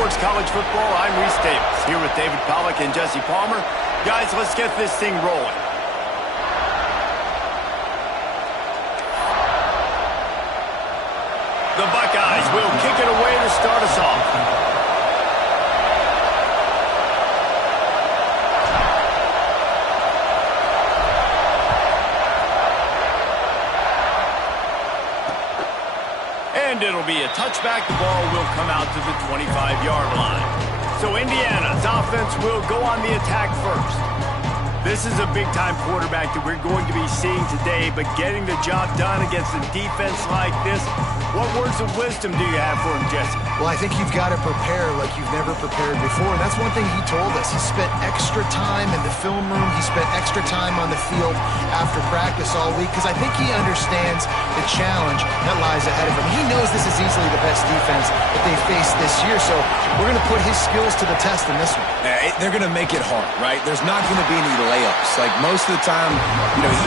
Sports College Football. I'm Reese Davis, here with David Pollack and Jesse Palmer. Guys, let's get this thing rolling. The Buckeyes will kick it away to start us off. And it'll be a touchback. The ball will come out to the 25-yard line. So Indiana's offense will go on the attack first. This is a big-time quarterback that we're going to be seeing today, but getting the job done against a defense like this, what words of wisdom do you have for him, Jesse? Well, I think you've got to prepare like you've never prepared before, and that's one thing he told us. He spent extra time in the film room. He spent extra time on the field after practice all week because I think he understands the challenge that lies ahead of him. He knows this is easily the best defense that they faced this year, so we're going to put his skills to the test in this one. They're going to make it hard, right? There's not going to be any layups. Like most of the time,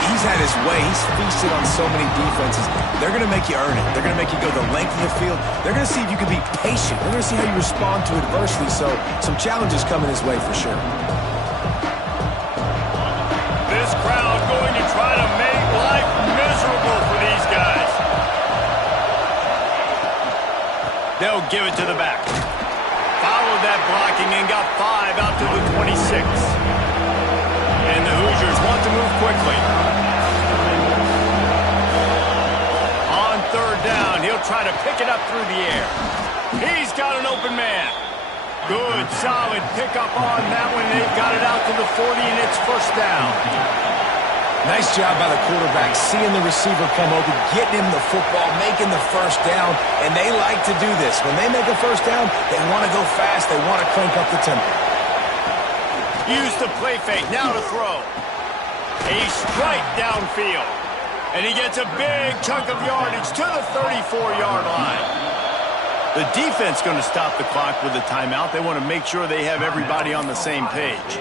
he's had his way. He's feasted on so many defenses. They're going to make you earn it. They're going to make you go the length of the field. They're going to see if you can be patient. They're going to see how you respond to adversity. So some challenges coming his way for sure. This crowd going to try to make life miserable for these guys. They'll give it to the back. Followed that blocking and got 5 out to the 26. And the Hoosiers want to move quickly. On third down, he'll try to pick it up through the air. He's got an open man. Good, solid pickup on that one. They've got it out to the 40, and it's first down. Nice job by the quarterback, seeing the receiver come open, getting him the football, making the first down, and they like to do this. When they make a first down, they want to go fast. They want to crank up the tempo. Use the play fake, now to throw. A strike downfield. And he gets a big chunk of yardage to the 34-yard line. The defense going to stop the clock with a timeout. They want to make sure they have everybody on the same page.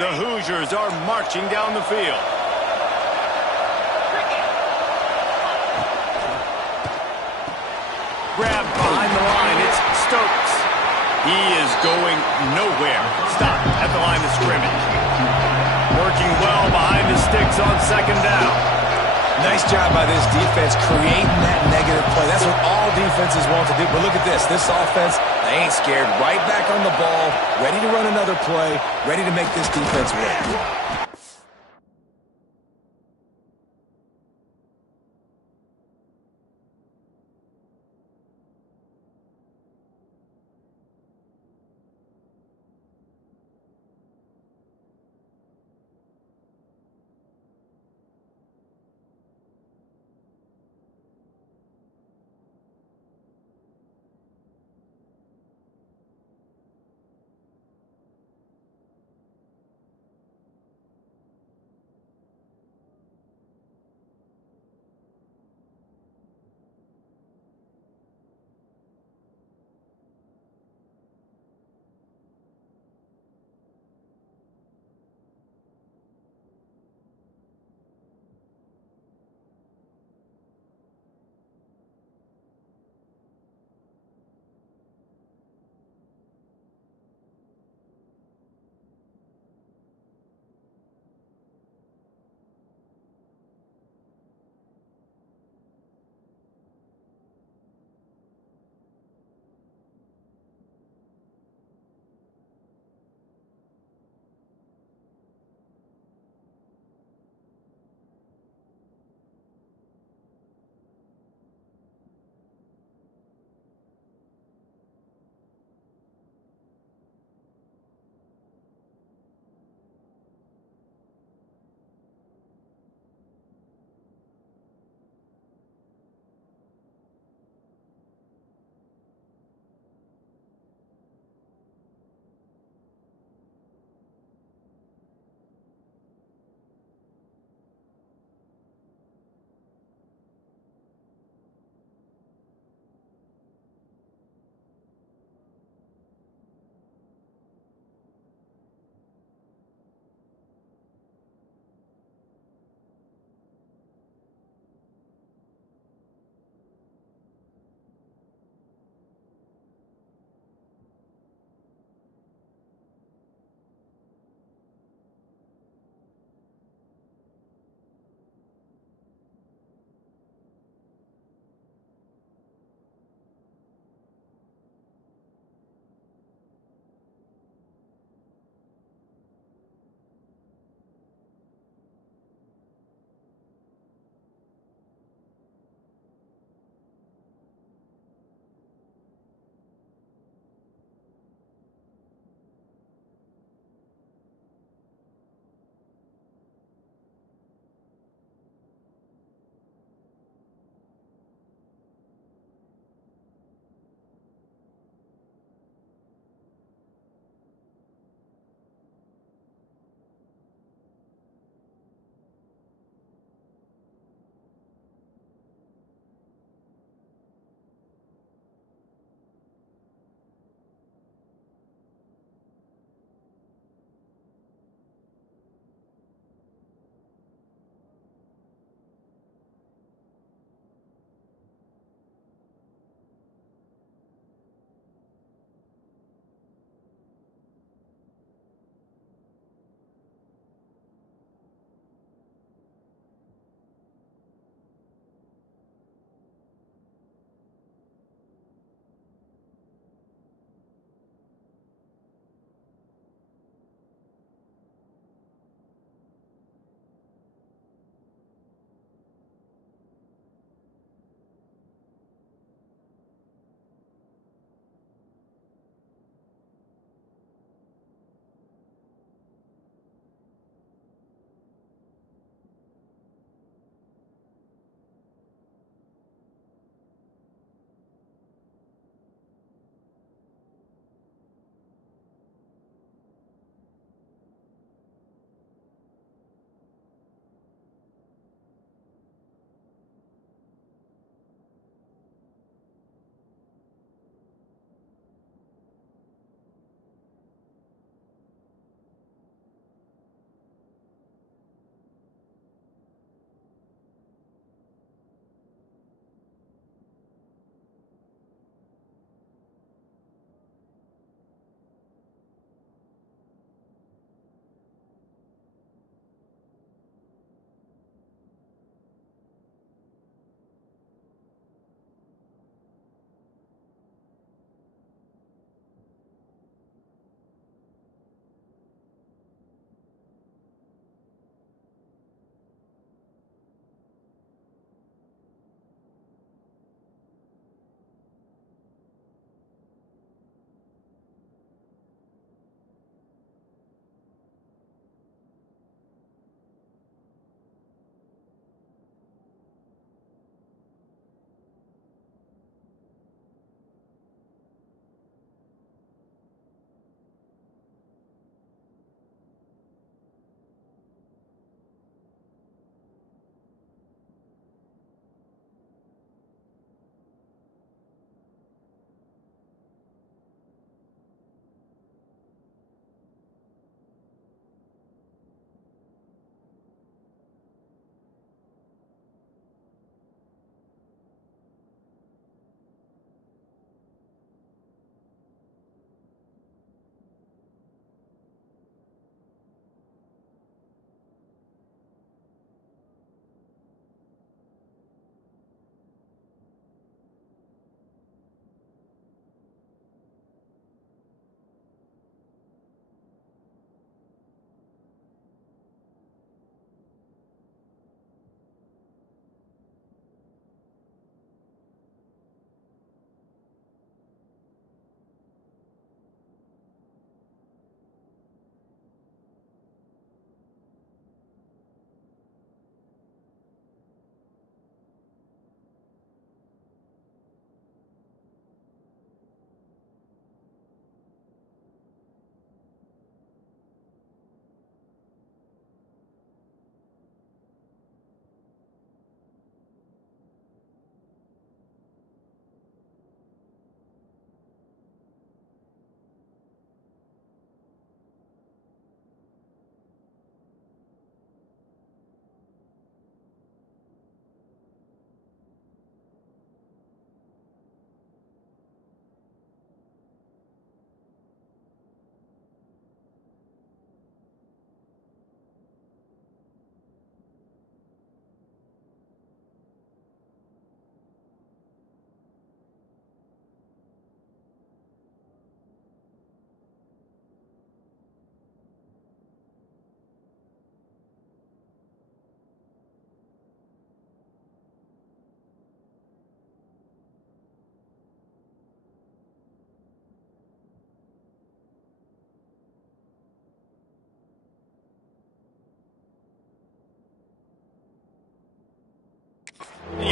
The Hoosiers are marching down the field. Grabbed behind the line, it's Stokes. He is going nowhere. Stop at the line of scrimmage. Working well behind the sticks on second down. Nice job by this defense creating that negative play. That's what all defenses want to do. But look at this. This offense, they ain't scared. Right back on the ball, ready to run another play, ready to make this defense win.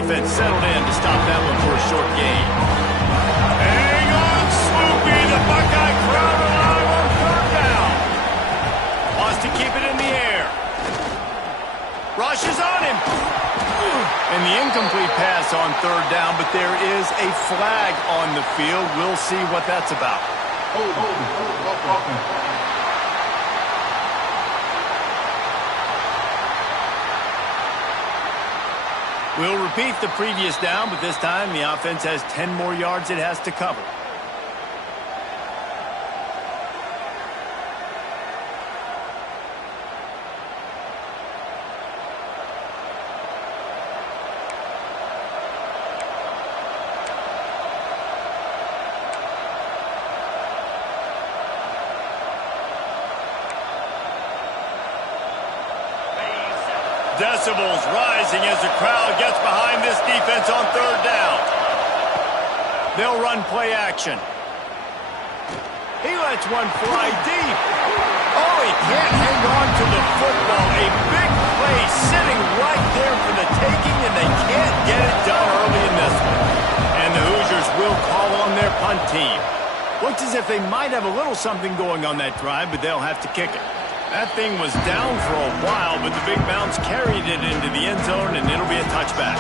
defense settled in to stop that one for a short gain. Hang on, Sloopy. The Buckeye crowd alive on third down. Wants to keep it in the air. Rushes on him. And the incomplete pass on third down, but there is a flag on the field. We'll see what that's about. We'll repeat the previous down, but this time the offense has 10 more yards it has to cover. Decibels rising as the crowd gets behind this defense on third down. They'll run play action. He lets one fly deep. Oh, he can't hang on to the football. A big play sitting right there for the taking, and they can't get it done early in this one. And the Hoosiers will call on their punt team. Looks as if they might have a little something going on that drive, but they'll have to kick it. That thing was down for a while, but the big bounce carried it into the end zone, and it'll be a touchback.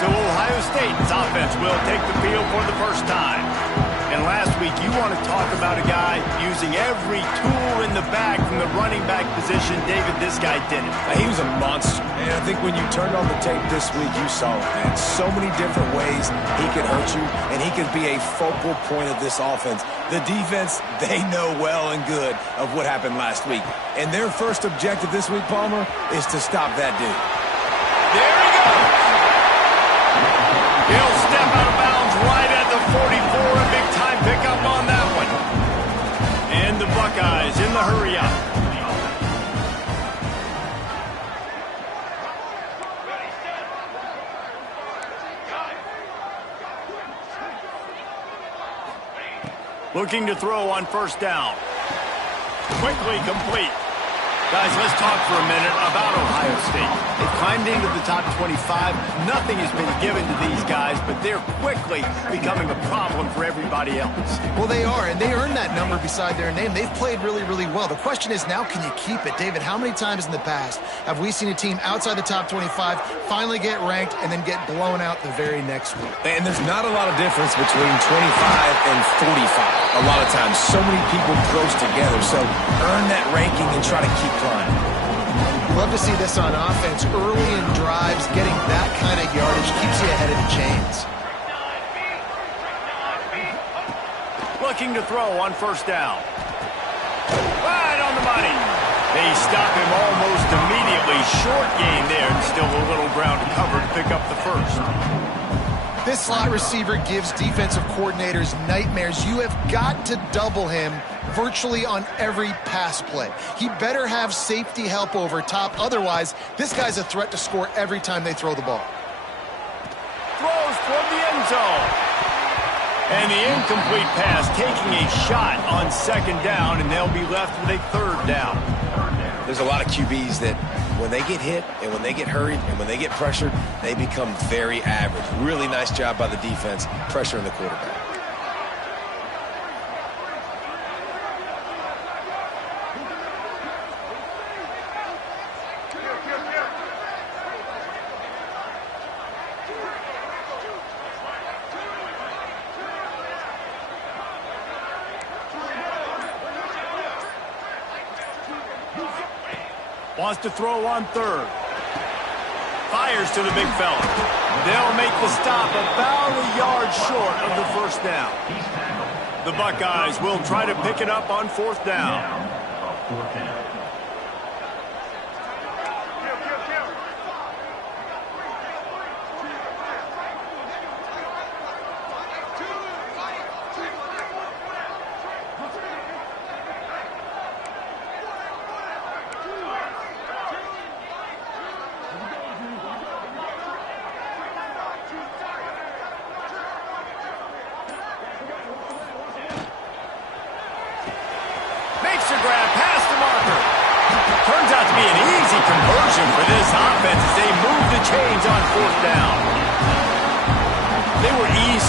So Ohio State's offense will take the field for the first time. And last week, you want to talk about a guy using every tool in the bag from the running back position. David, this guy did it. He was a monster. And I think when you turned on the tape this week, you saw it, man. So many different ways he could hurt you, and he could be a focal point of this offense. The defense, they know well and good of what happened last week. And their first objective this week, Palmer, is to stop that dude. There he goes. He'll step out of bounds right at the 44. A big-time pickup on that one. And the Buckeyes in the hurry-up. Looking to throw on first down. Quickly complete. Guys, let's talk for a minute about Ohio State. They've climbed into the top 25. Nothing has been given to these guys, but they're quickly becoming a problem for everybody else. Well, they are, and they earned that number beside their name. They've played really, really well. The question is now, can you keep it? David, how many times in the past have we seen a team outside the top 25 finally get ranked and then get blown out the very next week? And there's not a lot of difference between 25 and 45. A lot of times, so many people close together. So earn that ranking and try to keep climbing. Love to see this on offense. Early in drives, getting that kind of yardage keeps you ahead of the chains. Looking to throw on first down. Right on the money. They stop him almost immediately. Short gain there, and still a little ground to cover to pick up the first. This slot receiver gives defensive coordinators nightmares. You have got to double him virtually on every pass play. He better have safety help over top. Otherwise, this guy's a threat to score every time they throw the ball. Throws toward the end zone. And the incomplete pass taking a shot on second down, and they'll be left with a third down. There's a lot of QBs that when they get hit and when they get hurried and when they get pressured, they become very average. Really nice job by the defense pressuring the quarterback. Wants to throw on third. Fires to the big fella. They'll make the stop about a yard short of the first down. The Buckeyes will try to pick it up on fourth down. Makes a grab past the marker. Turns out to be an easy conversion for this offense as they move the chains on fourth down.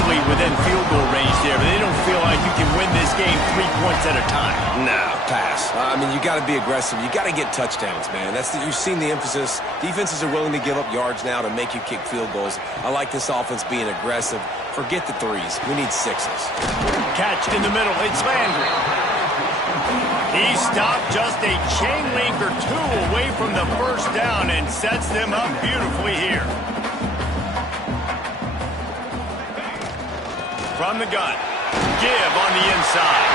comfortably within field goal range there, but they don't feel like you can win this game 3 points at a time. No, pass. I mean, you got to be aggressive. You got to get touchdowns, man. You've seen the emphasis. Defenses are willing to give up yards now to make you kick field goals. I like this offense being aggressive. Forget the threes. We need sixes. Catch in the middle. It's Landry. He stopped just a chain link or two away from the first down and sets them up beautifully here. From the gun. Give on the inside.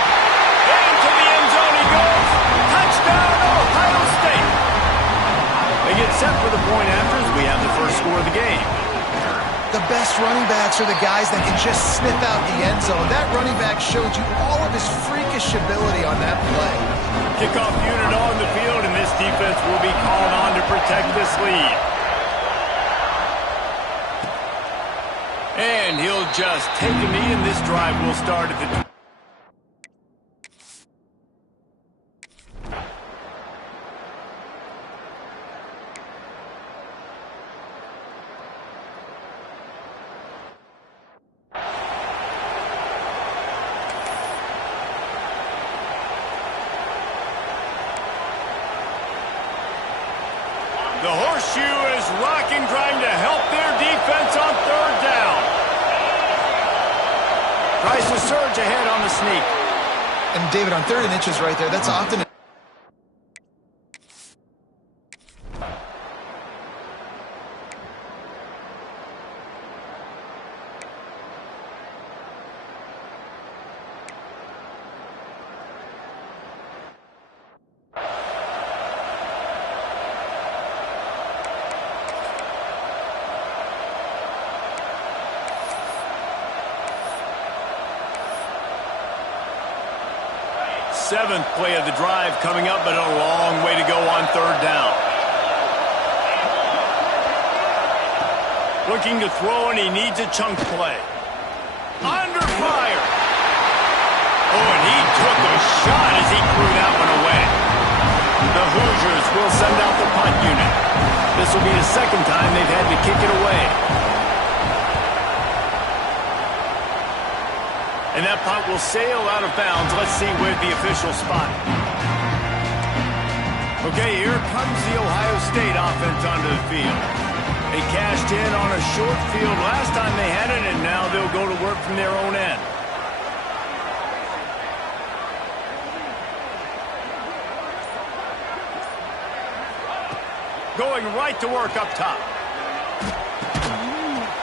Into the end zone he goes. Touchdown, Ohio State. They get set for the point after as we have the first score of the game. The best running backs are the guys that can just snip out the end zone. That running back showed you all of his freakish ability on that play. Kickoff unit on the field, and this defense will be called on to protect this lead. And he'll just take a knee, and this drive will start at the... The horseshoe is rocking, trying to help their defense on third down. Tries to surge ahead on the sneak. And David, on 3rd and inches right there, that's often... Seventh play of the drive coming up, but a long way to go on third down. Looking to throw, and he needs a chunk play. Under fire. Oh, and he took a shot as he threw that one away. The Hoosiers will send out the punt unit. This will be the second time they've had to kick it away. And that punt will sail out of bounds. Let's see where the official spot. Okay, here comes the Ohio State offense onto the field. They cashed in on a short field last time they had it, and now they'll go to work from their own end. Going right to work up top.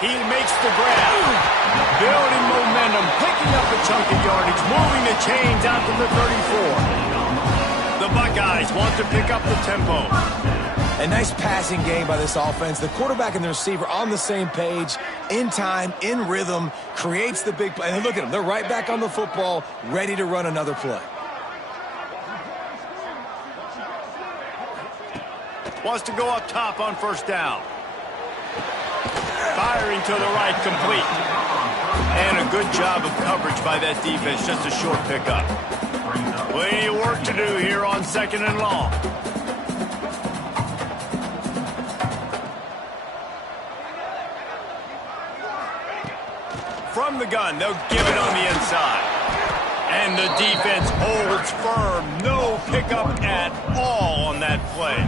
He makes the grab. Building momentum, picking up a chunk of yardage, moving the chains out to the 34. The Buckeyes want to pick up the tempo. A nice passing game by this offense. The quarterback and the receiver on the same page, in time, in rhythm, creates the big play. And look at them. They're right back on the football, ready to run another play. Wants to go up top on first down. Firing to the right, complete. And a good job of coverage by that defense, just a short pickup. Plenty of work to do here on 2nd and long. From the gun, they'll give it on the inside. And the defense holds firm. No pickup at all on that play.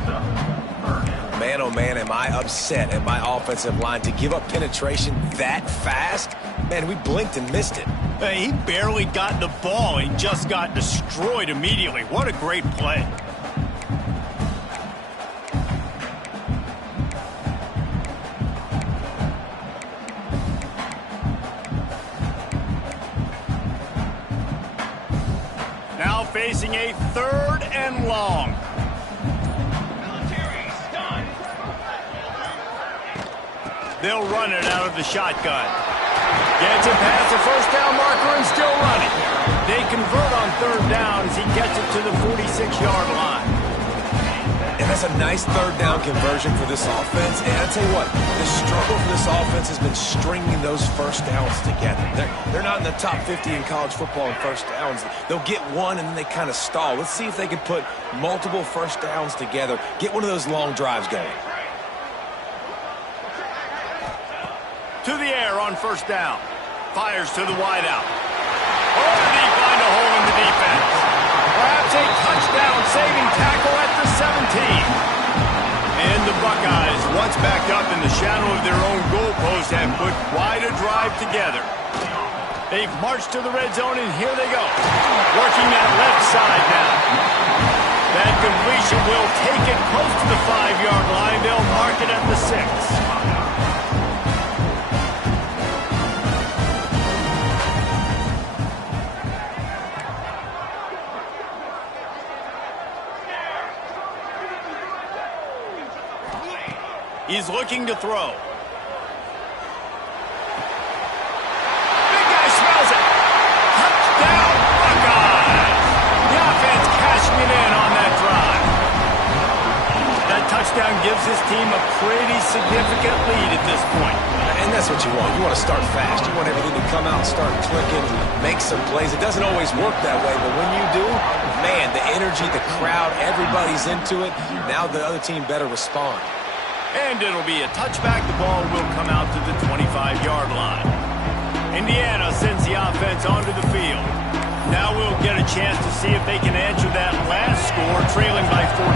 Man, oh man, am I upset at my offensive line to give up penetration that fast? Man, we blinked and missed it. Hey, he barely got the ball. He just got destroyed immediately. What a great play. Now facing a 3rd and long. They'll run it out of the shotgun. Gets it past the first down marker and still running. They convert on 3rd down as he gets it to the 46-yard line. And that's a nice 3rd down conversion for this offense. And I'll tell you what, the struggle for this offense has been stringing those first downs together. They're not in the top 50 in college football in first downs. They'll get one and then they kind of stall. Let's see if they can put multiple first downs together, get one of those long drives going. To the air on first down. Fires to the wideout. Oh, did he find a hole in the defense? Perhaps a touchdown-saving tackle at the 17. And the Buckeyes, once backed up in the shadow of their own goalpost, have put quite a drive together. They've marched to the red zone, and here they go. Working that left side now. That completion will take it close to the 5-yard line. They'll mark it at the 6. He's looking to throw. Big guy smells it. Touchdown, Buckeyes. The offense cashing it in on that drive. That touchdown gives his team a pretty significant lead at this point. And that's what you want. You want to start fast. You want everything to come out and start clicking, make some plays. It doesn't always work that way, but when you do, man, the energy, the crowd, everybody's into it. Now the other team better respond. And it'll be a touchback. The ball will come out to the 25-yard line. Indiana sends the offense onto the field. Now we'll get a chance to see if they can answer that last score, trailing by 14,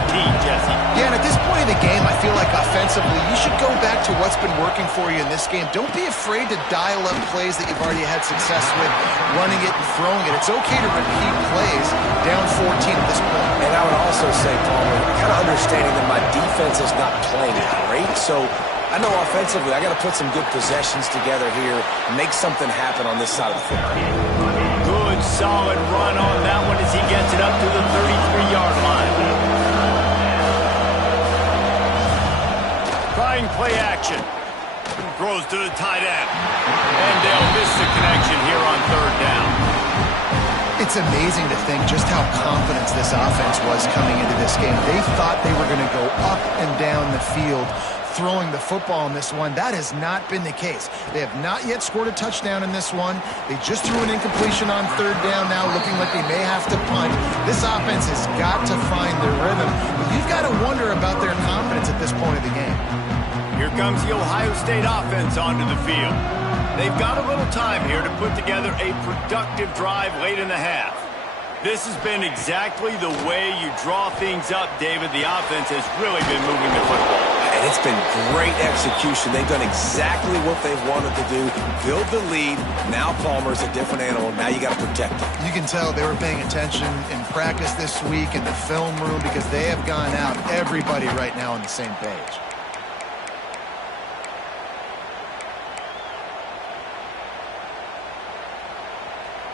Jesse. Yeah, and at this point in the game, I feel like offensively, you should go back to what's been working for you in this game. Don't be afraid to dial up plays that you've already had success with, running it and throwing it. It's okay to repeat plays down 14 at this point. And I would also say, Palmer, kind of understanding that my defense is not playing great, so I know offensively I got to put some good possessions together here and make something happen on this side of the football. Good, solid run on that one as he gets it up to the 33-yard line. Trying play action. Throws to the tight end. And they'll miss the connection here on 3rd down. It's amazing to think just how confident this offense was coming into this game. They thought they were going to go up and down the field throwing the football in this one. That has not been the case. They have not yet scored a touchdown in this one. They just threw an incompletion on 3rd down now, looking like they may have to punt. This offense has got to find their rhythm. But you've got to wonder about their confidence at this point of the game. Here comes the Ohio State offense onto the field. They've got a little time here to put together a productive drive late in the half. This has been exactly the way you draw things up, David. The offense has really been moving the football. And it's been great execution. They've done exactly what they've wanted to do. Build the lead. Now Palmer's a different animal. Now you got to protect him. You can tell they were paying attention in practice this week in the film room because they have gone out, everybody right now on the same page.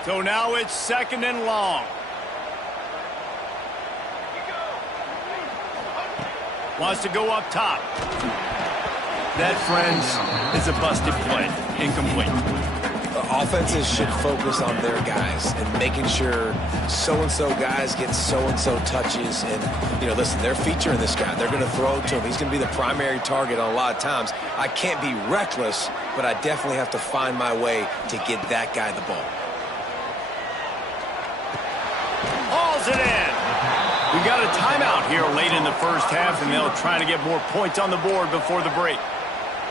So now it's 2nd and long. Wants to go up top. That, friends, is a busted play. Incomplete. Offenses should focus on their guys and making sure so-and-so guys get so-and-so touches. And, you know, listen, they're featuring this guy. They're going to throw it to him. He's going to be the primary target on a lot of times. I can't be reckless, but I definitely have to find my way to get that guy the ball. Hauls it in. We got a timeout here late in the first half, and they'll try to get more points on the board before the break.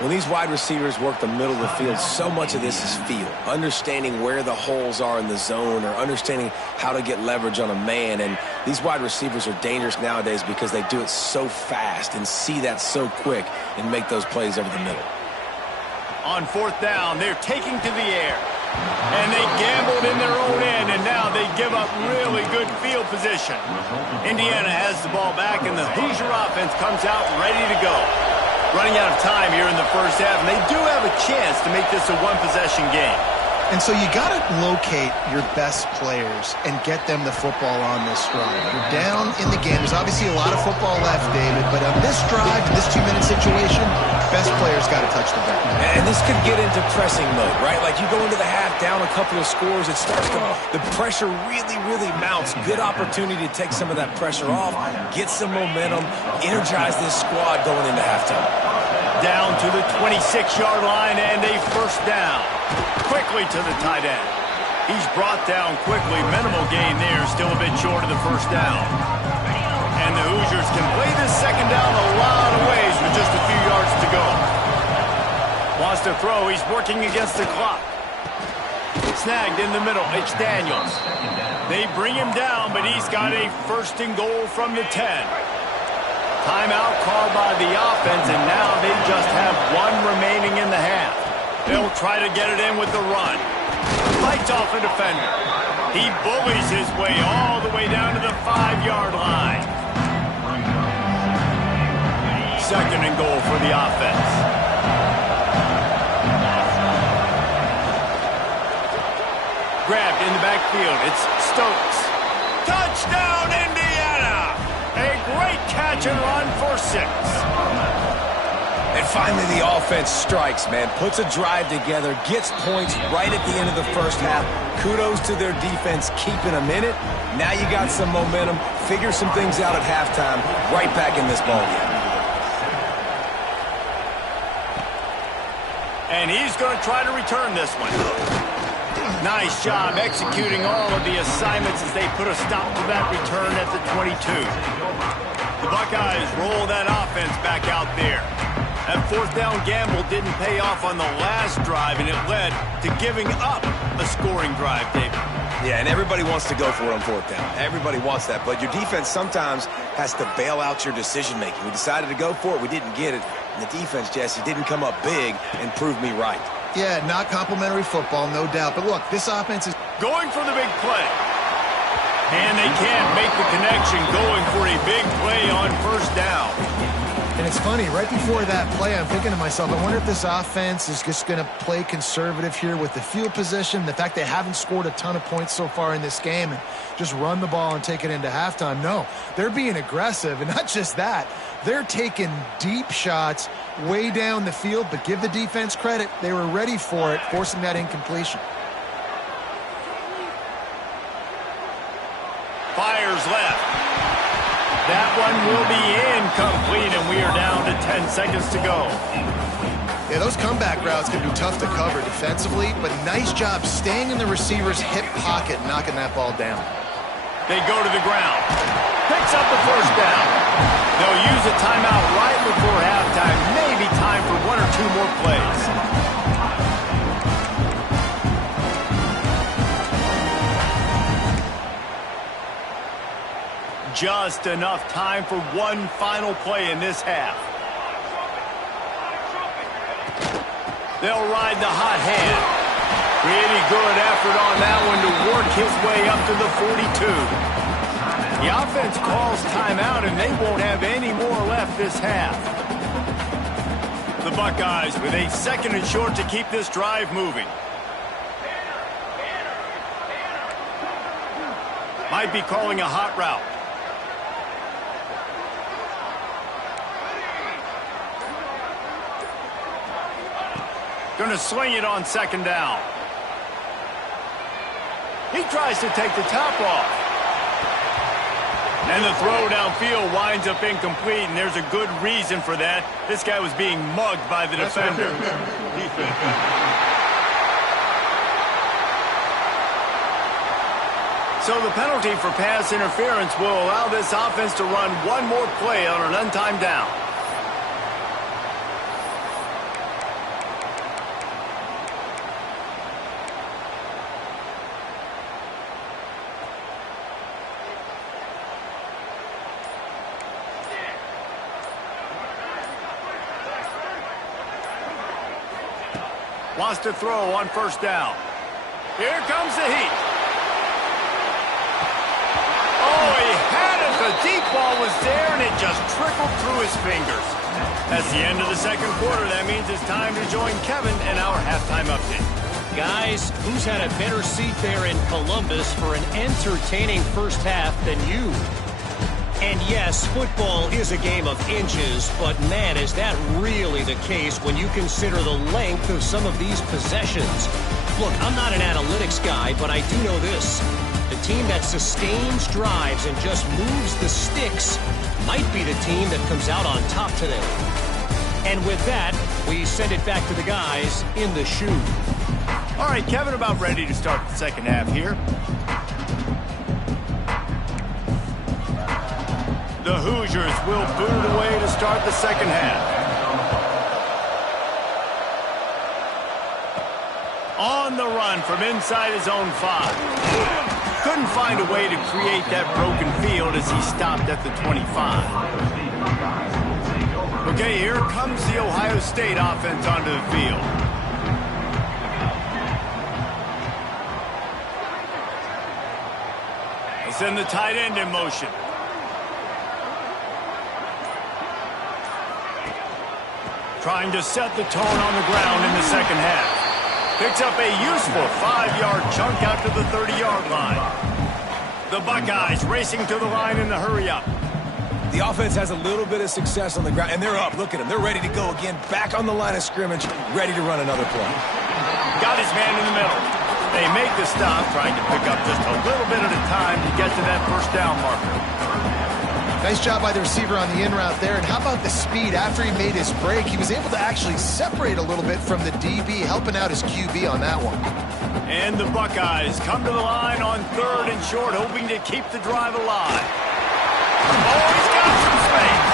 When these wide receivers work the middle of the field, so much of this is feel. Understanding where the holes are in the zone or understanding how to get leverage on a man. And these wide receivers are dangerous nowadays because they do it so fast and see that so quick and make those plays over the middle. On 4th down, they're taking to the air. And they gambled in their own end, and now they give up really good field position. Indiana has the ball back, and the Hoosier offense comes out ready to go. Running out of time here in the first half, and they do have a chance to make this a one-possession game. And so you got to locate your best players and get them the football on this drive. You're down in the game. There's obviously a lot of football left, David, but on this drive, this 2-minute situation, best players got to touch the ball. And this could get into pressing mode, right? Like you go into the half down a couple of scores, it starts to, the pressure really, really mounts. Good opportunity to take some of that pressure off, get some momentum, energize this squad going into halftime. Down to the 26-yard line and a 1st down. Quickly to the tight end. He's brought down quickly. Minimal gain there. Still a bit short of the 1st down. And the Hoosiers can play this 2nd down a lot of ways with just a few yards to go. Wants to throw. He's working against the clock. snagged in the middle. It's Daniels. They bring him down, but he's got a 1st and goal from the 10. Timeout called by the offense, and now they just have 1 remaining in the half. They'll try to get it in with the run. Fights off a defender. He bullies his way all the way down to the 5-yard line. 2nd and goal for the offense. Grabbed in the backfield. It's Stokes. Touchdown, Indiana! A great catch and run for 6. And finally the offense strikes, man. Puts a drive together, gets points right at the end of the first half. Kudos to their defense keeping them in it. Now you got some momentum. Figure some things out at halftime. Right back in this ballgame. And he's going to try to return this one. Nice job executing all of the assignments as they put a stop to that return at the 22. The Buckeyes roll that offense back out there. That 4th down gamble didn't pay off on the last drive, and it led to giving up a scoring drive, David. Yeah, and everybody wants to go for it on 4th down. Everybody wants that, but your defense sometimes has to bail out your decision-making. We decided to go for it. We didn't get it. And the defense, Jesse, didn't come up big and prove me right. Yeah, not complimentary football, no doubt. But look, this offense is going for the big play. And they can't make the connection, going for a big play on 1st down. And it's funny, right before that play, I'm thinking to myself, I wonder if this offense is just going to play conservative here with the field position, the fact they haven't scored a ton of points so far in this game, and just run the ball and take it into halftime. No, they're being aggressive, and not just that. They're taking deep shots way down the field, but give the defense credit. They were ready for it, forcing that incompletion. Fires left. That one will be incomplete, and we are down to 10 seconds to go. Yeah, those comeback routes can be tough to cover defensively, but nice job staying in the receiver's hip pocket, knocking that ball down. They go to the ground. Picks up the 1st down. They'll use a timeout right before halftime. Maybe time for 1 or 2 more plays. Just enough time for 1 final play in this half. They'll ride the hot hand. Pretty good effort on that one to work his way up to the 42. The offense calls timeout, and they won't have any more left this half. The Buckeyes with a 2nd and short to keep this drive moving. Might be calling a hot route. Going to sling it on 2nd down. He tries to take the top off. And the throw downfield winds up incomplete, and there's a good reason for that. This guy was being mugged by the defender. So the penalty for pass interference will allow this offense to run 1 more play on an untimed down. Wants to throw on 1st down. Here comes the heat. Oh, he had it. The deep ball was there, and it just trickled through his fingers. That's the end of the 2nd quarter. That means it's time to join Kevin in our halftime update. Guys, who's had a better seat there in Columbus for an entertaining first half than you? And yes, football is a game of inches, but man, is that really the case when you consider the length of some of these possessions. Look, I'm not an analytics guy, but I do know this. The team that sustains drives and just moves the sticks might be the team that comes out on top today. And with that, we send it back to the guys in the shoe. All right, Kevin, about ready to start the 2nd half here. The Hoosiers will boot it away to start the 2nd half. On the run from inside his own 5. Couldn't find a way to create that broken field as he stopped at the 25. Okay, here comes the Ohio State offense onto the field. They send the tight end in motion. Trying to set the tone on the ground in the second half. Picks up a useful 5-yard chunk out to the 30-yard line. The Buckeyes racing to the line in the hurry-up. The offense has a little bit of success on the ground, and they're up. Look at them. They're ready to go again. Back on the line of scrimmage, ready to run another play. Got his man in the middle. They make the stop, trying to pick up just a little bit at a time to get to that first down marker. Nice job by the receiver on the in route there. And how about the speed? After he made his break, he was able to actually separate a little bit from the DB, helping out his QB on that one. And the Buckeyes come to the line on 3rd and short, hoping to keep the drive alive. Oh, he's got some space.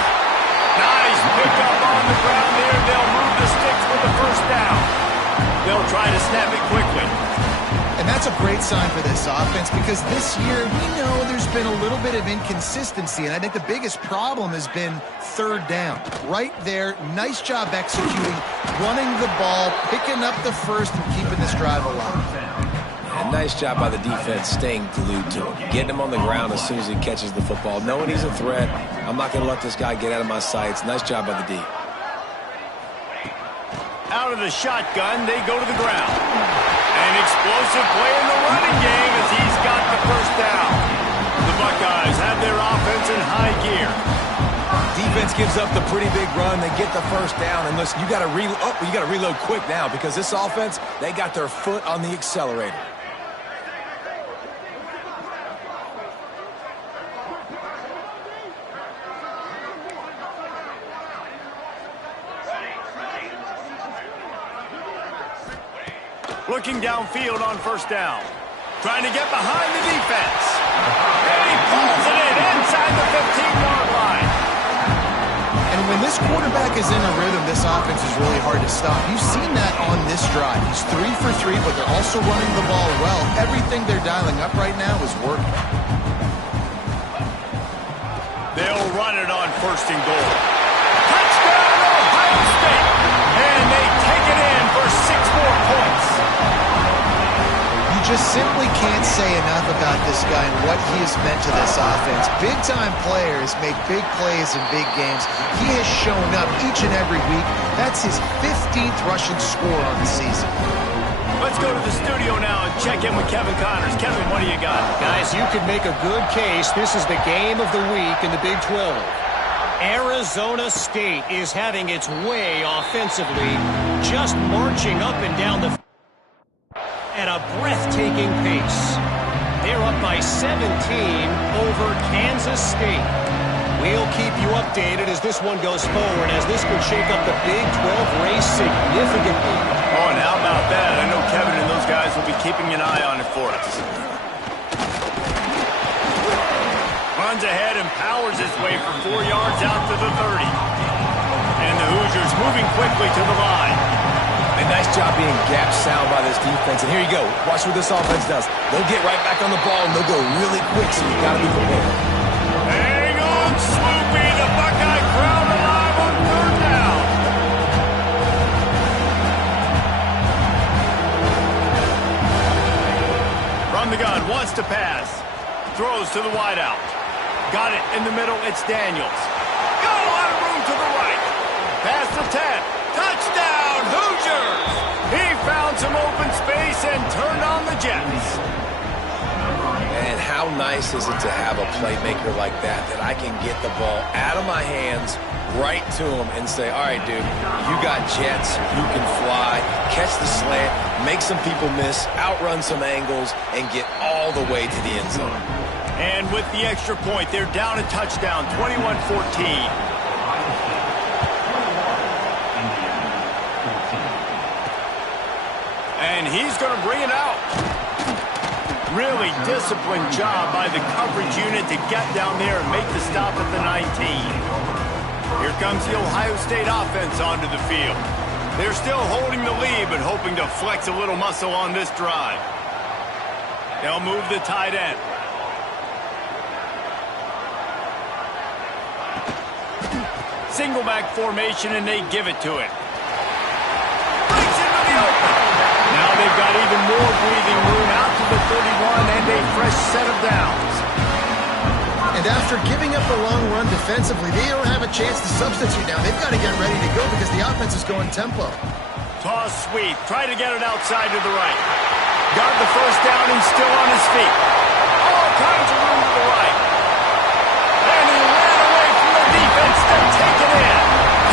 Nice pickup on the ground there. They'll move the sticks for the first down. They'll try to snap it quickly. And that's a great sign for this offense because this year we know there's been a little bit of inconsistency, and I think the biggest problem has been 3rd down. Right there, nice job executing, running the ball, picking up the first, and keeping this drive alive. And nice job by the defense staying glued to him, getting him on the ground as soon as he catches the football, knowing he's a threat. I'm not going to let this guy get out of my sights. Nice job by the D. Out of the shotgun, they go to the ground. An explosive play in the running game as he's got the first down. The Buckeyes have their offense in high gear. Defense gives up the pretty big run. They get the first down. And listen, you got to reload quick now because this offense, they got their foot on the accelerator. Looking downfield on first down. Trying to get behind the defense. And he pulls it in inside the 15-yard line. And when this quarterback is in a rhythm, this offense is really hard to stop. You've seen that on this drive. He's 3 for 3, but they're also running the ball well. Everything they're dialing up right now is working. They'll run it on 1st and goal. Touchdown, Ohio State! And they take it in for 6 more points. You just simply can't say enough about this guy and what he has meant to this offense. Big-time players make big plays in big games. He has shown up each and every week. That's his 15th rushing score on the season. Let's go to the studio now and check in with Kevin Connors. Kevin, what do you got? Guys, you could make a good case. This is the game of the week in the Big 12. Arizona State is having its way offensively, just marching up and down the at a breathtaking pace. They're up by 17 over Kansas State. We'll keep you updated as this one goes forward, as this could shake up the Big 12 race significantly. Oh, and how about that? I know Kevin and those guys will be keeping an eye on it for us. Runs ahead and powers his way for 4 yards out to the 30. And the Hoosiers moving quickly to the line. A nice job being gap sound by this defense. And here you go. Watch what this offense does. They'll get right back on the ball, and they'll go really quick, so you've got to be prepared. Hang on, Swoopy. The Buckeye crowd alive on 3rd down. From the gun, wants to pass. Throws to the wideout. Got it in the middle. It's Daniels. Got a lot of room to the right. Pass to 10. Touchdown, Hoosiers! He found some open space and turned on the Jets. And how nice is it to have a playmaker like that I can get the ball out of my hands right to him and say, all right, dude, you got jets, you can fly, catch the slant, make some people miss, outrun some angles, and get all the way to the end zone. And with the extra point, they're down a touchdown, 21-14. And he's going to bring it out. Really disciplined job by the coverage unit to get down there and make the stop at the 19. Here comes the Ohio State offense onto the field. They're still holding the lead, but hoping to flex a little muscle on this drive. They'll move the tight end. Single back formation, and they give it to it. Breaks into the open. Now they've got even more breathing room out to the 31 and a fresh set of downs. And after giving up the long run defensively, they don't have a chance to substitute now. They've got to get ready to go because the offense is going tempo. Toss sweep. Try to get it outside to the right. Got the first down. He's still on his feet. All kinds of room to the right. And he ran away from the defense to take it in.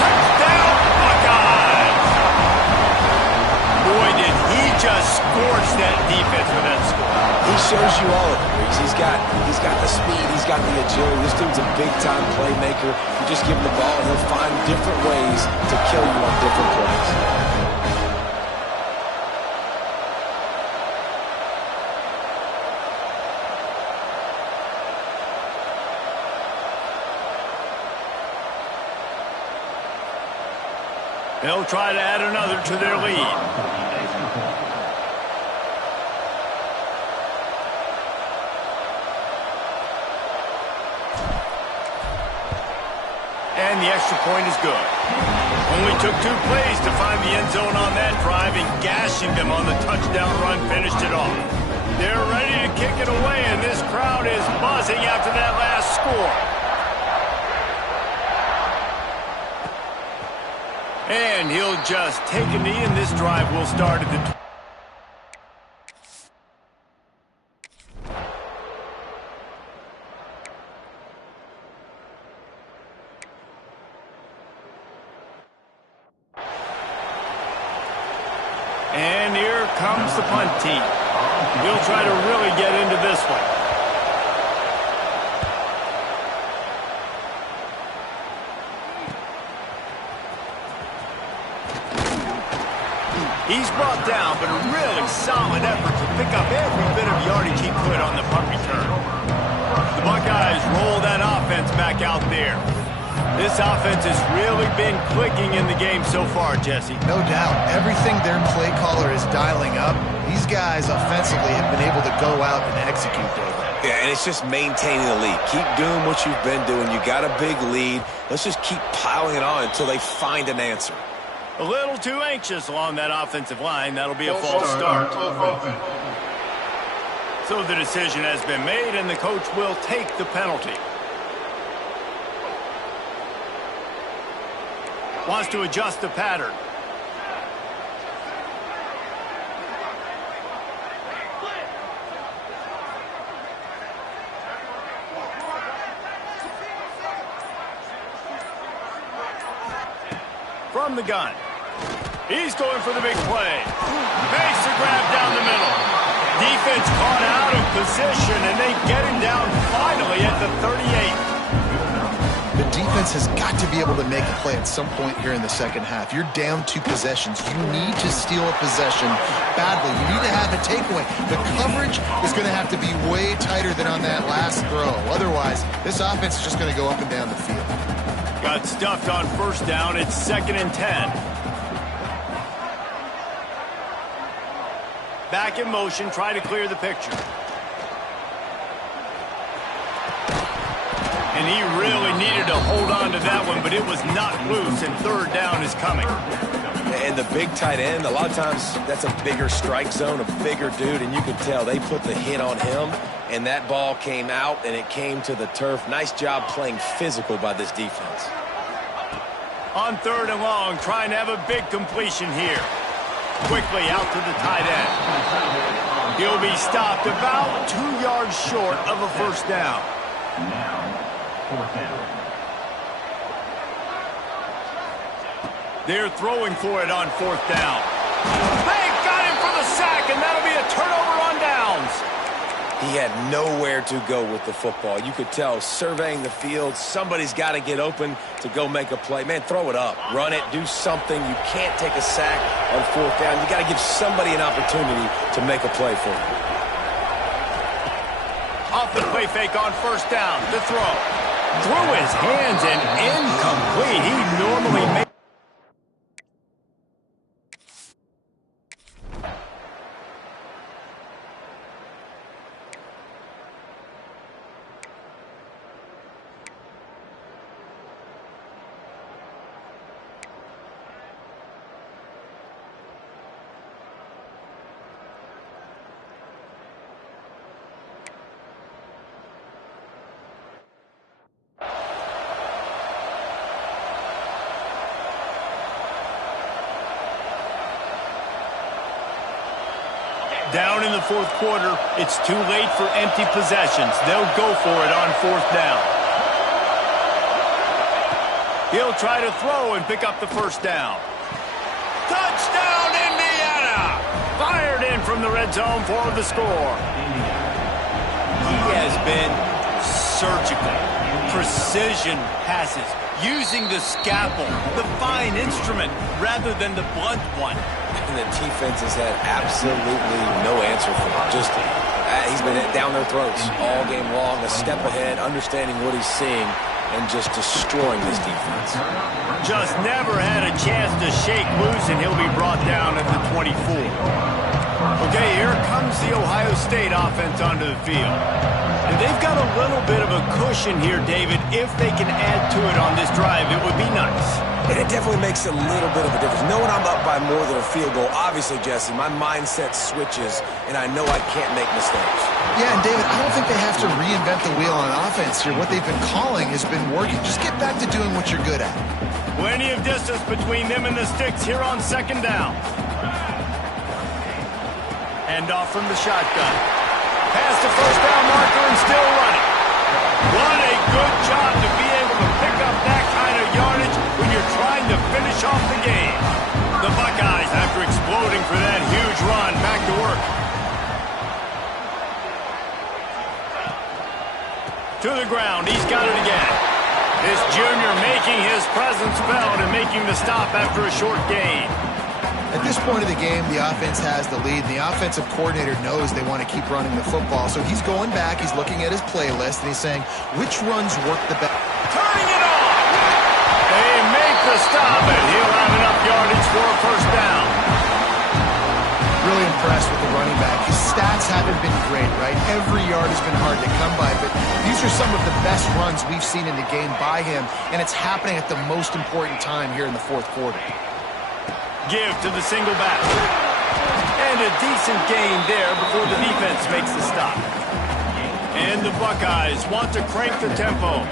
Touchdown, Buckeyes! Boy, did he just scorch that defense with that score. He shows you all of it, Reese. He's got the speed, he's got the agility. This dude's a big-time playmaker. You just give him the ball, and he'll find different ways to kill you on different plays. They'll try to add another to their lead. And the extra point is good. Only took 2 plays to find the end zone on that drive, and gashing them on the touchdown run finished it off. They're ready to kick it away, and this crowd is buzzing after that last score. And he'll just take a knee, and this drive will start at the... And here comes the punt team. He'll try to really get into this one. He's brought down, but a really solid effort to pick up every bit of yardage he could on the punt return. The Buckeyes roll that offense back out there. This offense has really been clicking in the game so far, Jesse. No doubt. Everything their play caller is dialing up, these guys offensively have been able to go out and execute, David. Yeah, and it's just maintaining the lead. Keep doing what you've been doing. You got a big lead. Let's just keep piling it on until they find an answer. A little too anxious along that offensive line. That'll be a false start. So the decision has been made, and the coach will take the penalty. Wants to adjust the pattern. From the gun. He's going for the big play. Makes a grab down the middle. Defense caught out of position, and they get him down finally at the 38. The defense has got to be able to make a play at some point here in the second half. You're down 2 possessions. You need to steal a possession badly. You need to have a takeaway. The coverage is going to have to be way tighter than on that last throw. Otherwise, this offense is just going to go up and down the field. Got stuffed on first down. It's 2nd and 10. Back in motion. Try to clear the picture. And he really needed to hold on to that one, but it was not loose, and 3rd down is coming. And the big tight end, a lot of times that's a bigger strike zone, a bigger dude, and you can tell they put the hit on him, and that ball came out, and it came to the turf. Nice job playing physical by this defense. On 3rd and long, trying to have a big completion here. Quickly out to the tight end. He'll be stopped about 2 yards short of a first down. Now, 4th down. They're throwing for it on 4th down. They got him for the sack, and that'll be a turnover on downs. He had nowhere to go with the football. You could tell, surveying the field, somebody's got to get open to go make a play. Man, throw it up. Run it. Do something. You can't take a sack on 4th down. You got to give somebody an opportunity to make a play for you. Off the play fake on 1st down. The throw. Through his hands and incomplete. He normally makes... Down in the fourth quarter, it's too late for empty possessions. They'll go for it on fourth down. He'll try to throw and pick up the first down. Touchdown, Indiana! Fired in from the red zone for the score. He has been surgical. Precision passes, using the scalpel, the fine instrument, rather than the blunt one. And the defense has had absolutely no answer for him. Just, he's been down their throats all game long, a step ahead, understanding what he's seeing, and just destroying this defense. Just never had a chance to shake loose, and he'll be brought down at the 24. Okay, here comes the Ohio State offense onto the field. And they've got a little bit of a cushion here, David. If they can add to it on this drive, it would be nice. And it definitely makes a little bit of a difference. Knowing I'm up by more than a field goal, obviously, Jesse, my mindset switches, and I know I can't make mistakes. Yeah, and David, I don't think they have to reinvent the wheel on offense here. What they've been calling has been working. Just get back to doing what you're good at. Plenty of distance between them and the sticks here on second down. Hand off from the shotgun. Past the first down marker and still running. What a good job to be able to pick up that kind of yardage when you're trying to finish off the game. The Buckeyes, after exploding for that huge run, back to work. To the ground, he's got it again. This junior making his presence felt and making the stop after a short gain. At this point of the game, the offense has the lead. The offensive coordinator knows they want to keep running the football. So he's going back, he's looking at his playlist, and he's saying, which runs work the best? Turning it on! They make the stop, and he'll have enough yardage for a first down. Really impressed with the running back. His stats haven't been great, right? Every yard has been hard to come by, but these are some of the best runs we've seen in the game by him, and it's happening at the most important time here in the fourth quarter. Give to the single back. And a decent gain there before the defense makes the stop. And the Buckeyes want to crank the tempo.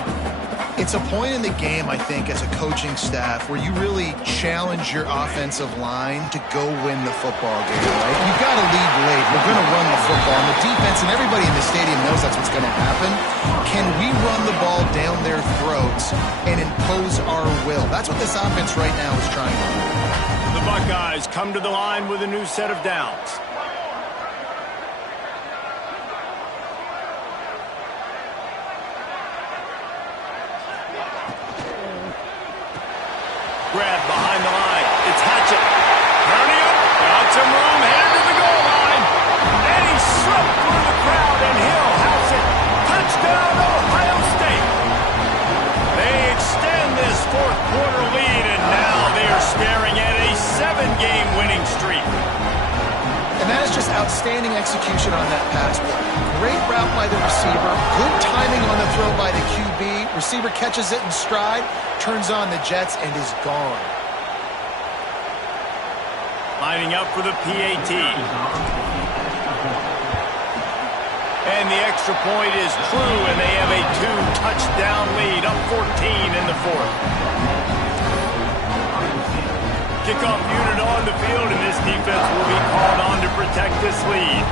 It's a point in the game, I think, as a coaching staff where you really challenge your offensive line to go win the football game, right? You've got to lead late. We're going to run the football. And the defense and everybody in the stadium knows that's what's going to happen. Can we run the ball down their throats and impose our will? That's what this offense right now is trying to do. The Buckeyes come to the line with a new set of downs. Grab behind the line. It's Hatchett. Turning up. Got some room. Headed to the goal line. And he slipped through the crowd, and he'll house it. Touchdown, Ohio State. They extend this fourth quarter lead, and now they are staring at a 7-game winning streak. And that is just outstanding execution on that pass play. Great route by the receiver. Good timing on the throw by the QB. Receiver catches it in stride, turns on the jets, and is gone. Lining up for the PAT. And the extra point is true, and they have a 2-touchdown lead, up 14 in the fourth. Kickoff unit on the field, and this defense will be called on to protect this lead.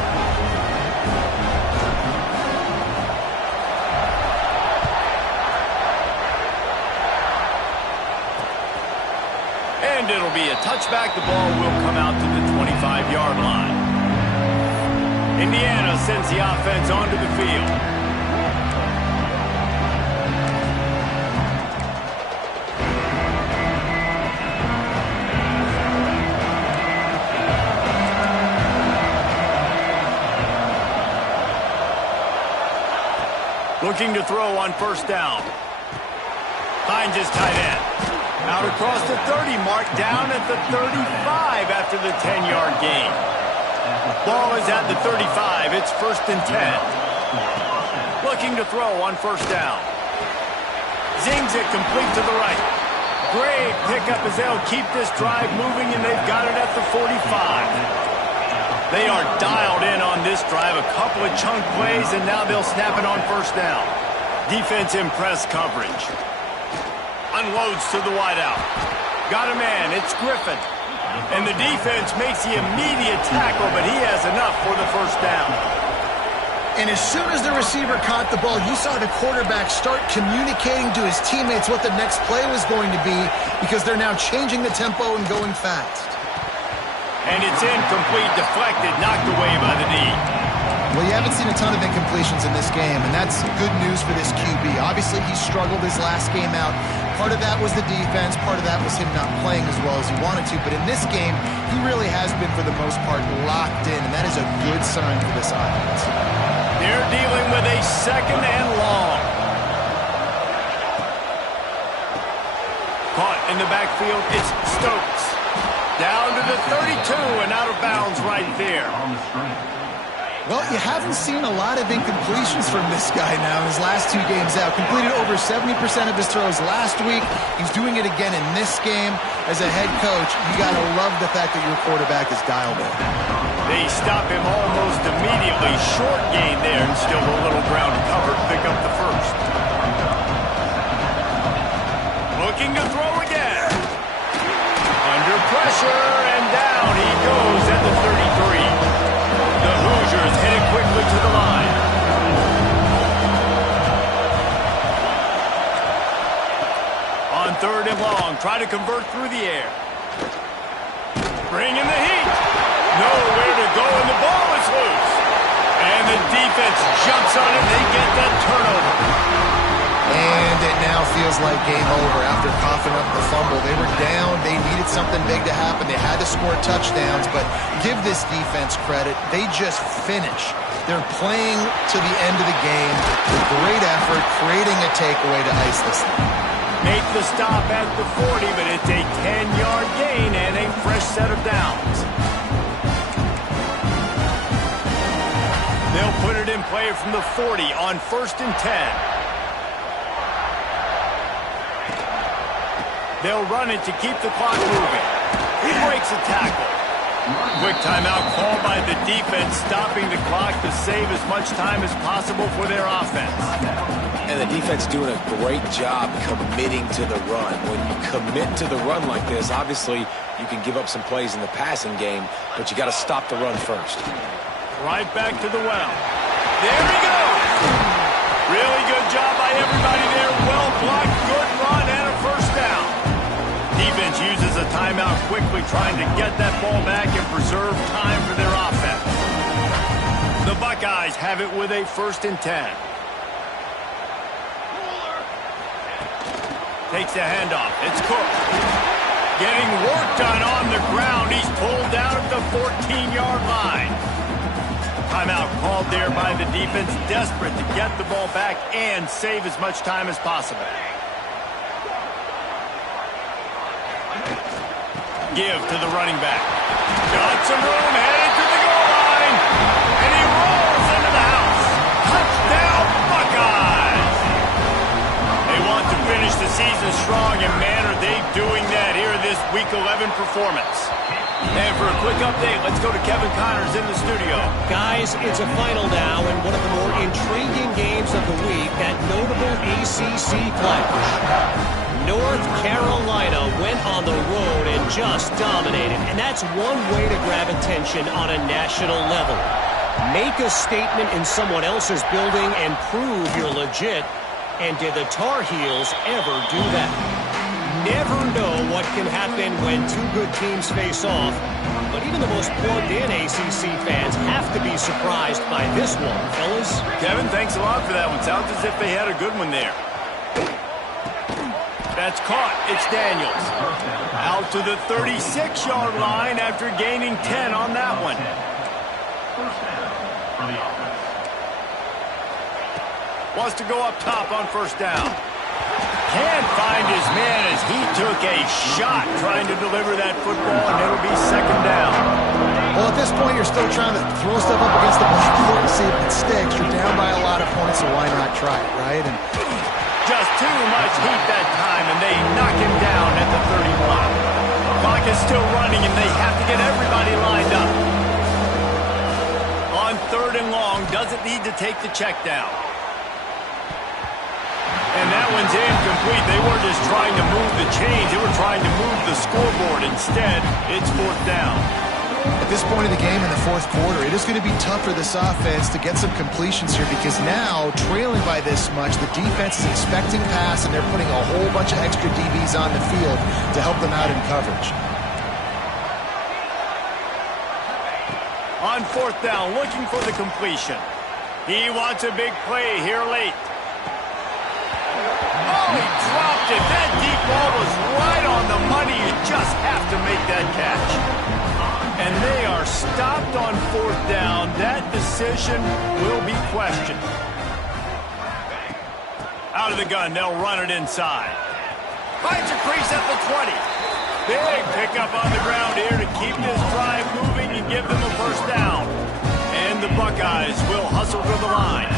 And it'll be a touchback. The ball will come out to the 25-yard line. Indiana sends the offense onto the field. Looking to throw on first down. Finds his tight end. Out across the 30 mark, down at the 35 after the 10-yard gain. Ball is at the 35. It's 1st and 10. Looking to throw on first down. Zings it complete to the right. Great pickup as they'll keep this drive moving, and they've got it at the 45. They are dialed in on this drive. A couple of chunk plays, and now they'll snap it on first down. Defense in press coverage. Unloads to the wideout. Got a man. It's Griffin. And the defense makes the immediate tackle, but he has enough for the first down. And as soon as the receiver caught the ball, you saw the quarterback start communicating to his teammates what the next play was going to be, because they're now changing the tempo and going fast. And it's incomplete, deflected, knocked away by the knee. Well, you haven't seen a ton of incompletions in this game, and that's good news for this QB. Obviously, he struggled his last game out. Part of that was the defense. Part of that was him not playing as well as he wanted to. But in this game, he really has been, for the most part, locked in, and that is a good sign for this offense. They're dealing with a second and long. Caught in the backfield, it's Stokes. Down to the 32 and out of bounds right there. On the screen. Well, you haven't seen a lot of incompletions from this guy now in his last 2 games out. Completed over 70% of his throws last week. He's doing it again in this game. As a head coach, you got to love the fact that your quarterback is dialed in. They stop him almost immediately. Short gain there, and still a little ground covered. Pick up the first. Looking to throw again. Under pressure, and down he goes at the 33. The Hoosiers headed quickly to the line. On third and long, try to convert through the air. Bring in the heat. Nowhere to go, and the ball is loose. And the defense jumps on it. They get that turnover. And it now feels like game over after coughing up the fumble. They were down. They needed something big to happen. They had to score touchdowns, but give this defense credit. They just finish. They're playing to the end of the game with great effort, creating a takeaway to ice this thing. Make the stop at the 40, but it's a 10-yard gain and a fresh set of downs. They'll put it in play from the 40 on 1st and 10. They'll run it to keep the clock moving. He breaks a tackle. Quick timeout called by the defense, stopping the clock to save as much time as possible for their offense. And the defense doing a great job committing to the run. When you commit to the run like this, obviously you can give up some plays in the passing game, but you got to stop the run first. Right back to the well. There he goes. Really good job by everybody there. Well blocked, good run, and a first down. Defense uses a timeout quickly, trying to get that ball back and preserve time for their offense. The Buckeyes have it with a 1st and 10. Takes the handoff. It's Cook. Getting work done on the ground. He's pulled down at the 14-yard line. Timeout called there by the defense, desperate to get the ball back and save as much time as possible. Give to the running back. Got some room, headed to the goal line. And he rolls into the house. Touchdown, Buckeyes! They want to finish the season strong, and man, are they doing that here in this Week 11 performance. And for a quick update, let's go to Kevin Connors in the studio. Guys, it's a final now in one of the more intriguing games of the week, that notable ACC clash. North Carolina went on the road and just dominated, and that's one way to grab attention on a national level. Make a statement in someone else's building and prove you're legit. And did the Tar Heels ever do that? Never know what can happen when 2 good teams face off, but even the most plugged-in ACC fans have to be surprised by this one, fellas. Kevin, thanks a lot for that one. Sounds as if they had a good one there. That's caught. It's Daniels. Out to the 36-yard line after gaining 10 on that one. First down for the offense. Wants to go up top on 1st down. Can't find his man as he took a shot trying to deliver that football, and it'll be 2nd down. Well, at this point, you're still trying to throw stuff up against the blackboard and see if it sticks. You're down by a lot of points, so why not try it, right? And just too much heat that time, and they knock him down at the 31. Clock is still running, and they have to get everybody lined up. On 3rd and long, doesn't need to take the check down. And that one's incomplete. They weren't just trying to move the chains. They were trying to move the scoreboard. Instead, it's 4th down. At this point of the game in the 4th quarter, it is going to be tough for this offense to get some completions here because now, trailing by this much, the defense is expecting pass and they're putting a whole bunch of extra DBs on the field to help them out in coverage. On 4th down, looking for the completion. He wants a big play here late. Oh, he dropped it. That deep ball was right on the money. You just have to make that catch. And they are stopped on 4th down. That decision will be questioned. Out of the gun, they'll run it inside. Finds a crease at the 20. Big pickup on the ground here to keep this drive moving and give them a 1st down. And the Buckeyes will hustle to the line.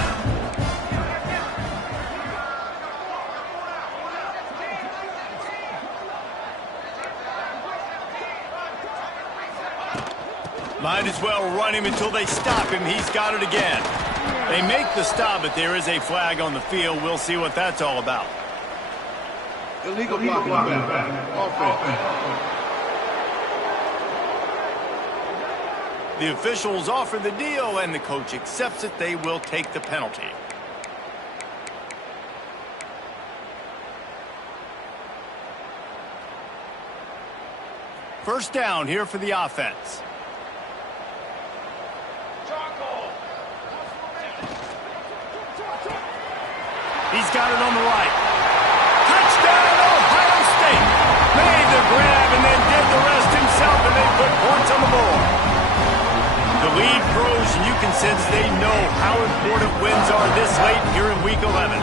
Might as well run him until they stop him. He's got it again. They make the stop, but there is a flag on the field. We'll see what that's all about. Illegal blocking. Offense. The officials offer the deal, and the coach accepts it. They will take the penalty. First down here for the offense. He's got it on the right. Touchdown, Ohio State. Made the grab and then did the rest himself, and they put points on the board. The lead grows, and you can sense they know how important wins are this late here in Week 11.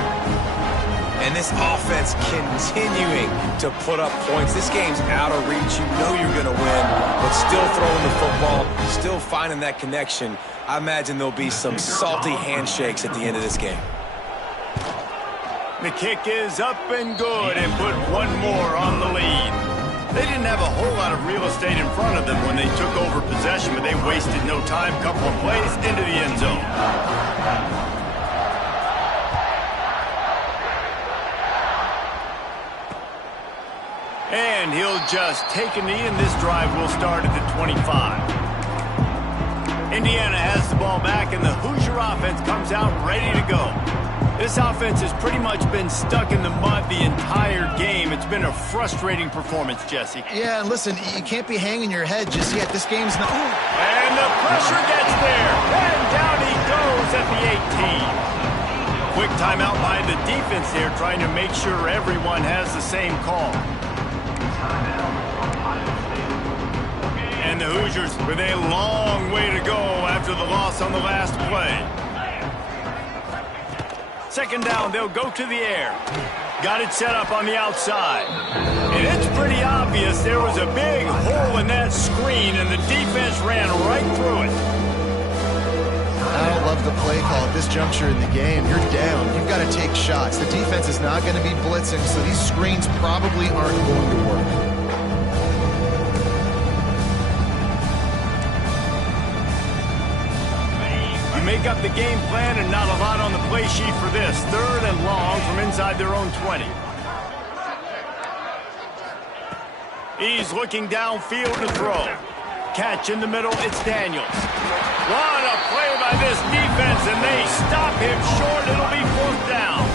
And this offense continuing to put up points. This game's out of reach. You know you're going to win, but still throwing the football, still finding that connection. I imagine there'll be some salty handshakes at the end of this game. The kick is up and good and put one more on the lead. They didn't have a whole lot of real estate in front of them when they took over possession, but they wasted no time. Couple of plays into the end zone. And he'll just take a knee, and this drive will start at the 25. Indiana has the ball back, and the Hoosier offense comes out ready to go. This offense has pretty much been stuck in the mud the entire game. It's been a frustrating performance, Jesse. Yeah, and listen, you can't be hanging your head just yet. This game's not... And the pressure gets there. And down he goes at the 18. Quick timeout by the defense there, trying to make sure everyone has the same call. And the Hoosiers with a long way to go after the loss on the last play. Second down, they'll go to the air. Got it set up on the outside. And it's pretty obvious there was a big hole in that screen, and the defense ran right through it. I don't love the play call at this juncture in the game. You're down. You've got to take shots. The defense is not going to be blitzing, so these screens probably aren't going to work. Make up the game plan and not a lot on the play sheet for this. 3rd and long from inside their own 20. He's looking downfield to throw. Catch in the middle, it's Daniels. What a play by this defense, and they stop him short. It'll be 4th down.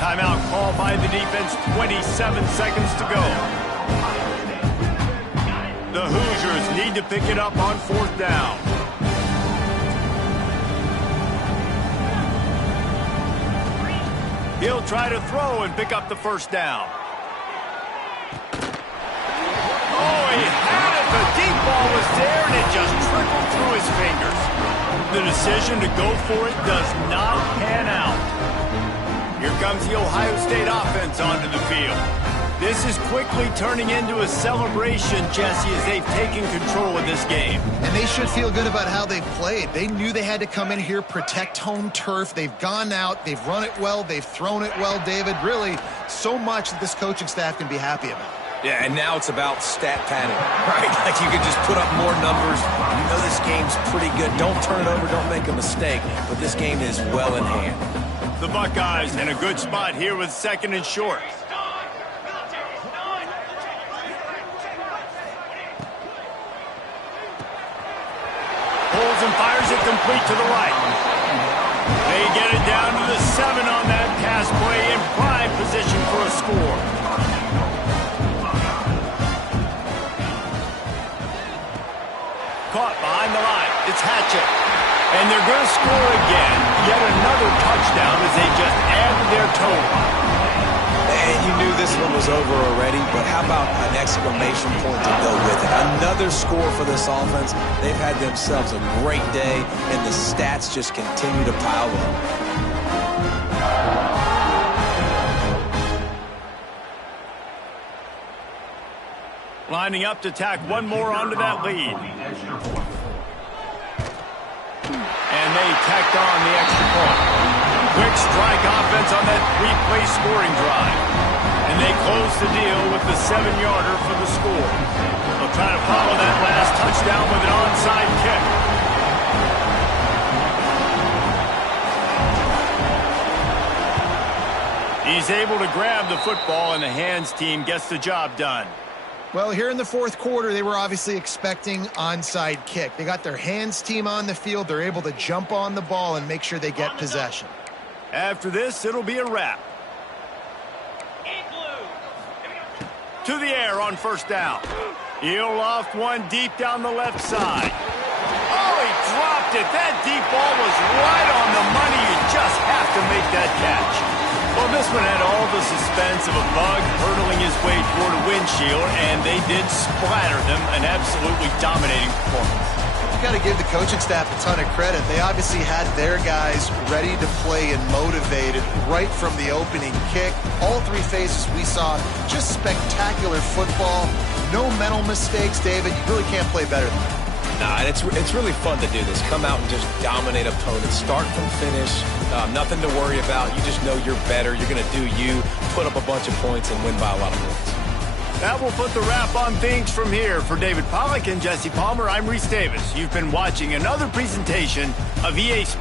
Timeout call by the defense, 27 seconds to go. The Hoosiers need to pick it up on 4th down. He'll try to throw and pick up the 1st down. Oh, he had it. The deep ball was there, and it just trickled through his fingers. The decision to go for it does not pan out. Here comes the Ohio State offense onto the field. This is quickly turning into a celebration, Jesse, as they've taken control of this game. And they should feel good about how they've played. They knew they had to come in here, protect home turf. They've gone out, they've run it well, they've thrown it well, David. Really, so much that this coaching staff can be happy about. Yeah, and now it's about stat padding, right? Like you can just put up more numbers. You know this game's pretty good. Don't turn it over, don't make a mistake. But this game is well in hand. The Buckeyes in a good spot here with 2nd and short. Pulls and fires it complete to the right. They get it down to the 7 on that pass play in prime position for a score. Caught behind the line. It's Hatchett. And they're going to score again. Yet another touchdown as they just add to their total. And you knew this one was over already, but how about an exclamation point to go with it? Another score for this offense. They've had themselves a great day, and the stats just continue to pile up. Lining up to tack one more onto that lead. And they tacked on the extra point. Quick strike offense on that 3-play scoring drive. And they close the deal with the 7-yarder for the score. They'll try to follow that last touchdown with an onside kick. He's able to grab the football, and the hands team gets the job done. Well, here in the 4th quarter, they were obviously expecting onside kick. They got their hands team on the field. They're able to jump on the ball and make sure they get possession. After this, it'll be a wrap. To the air on 1st down. He'll loft one deep down the left side. Oh, he dropped it. That deep ball was right on the money. You just have to make that catch. Well, this one had all the suspense of a bug hurtling his way toward a windshield, and they did splatter them. An absolutely dominating performance. You got to give the coaching staff a ton of credit. They obviously had their guys ready to play and motivated right from the opening kick. All 3 phases we saw, just spectacular football. No mental mistakes, David. You really can't play better than that. Nah, and it's really fun to do this. Come out and just dominate opponents. Start from finish. Nothing to worry about. You just know you're better. You're going to do you, put up a bunch of points, and win by a lot of points. That will put the wrap on things from here. For David Pollack and Jesse Palmer, I'm Reese Davis. You've been watching another presentation of EA Sports.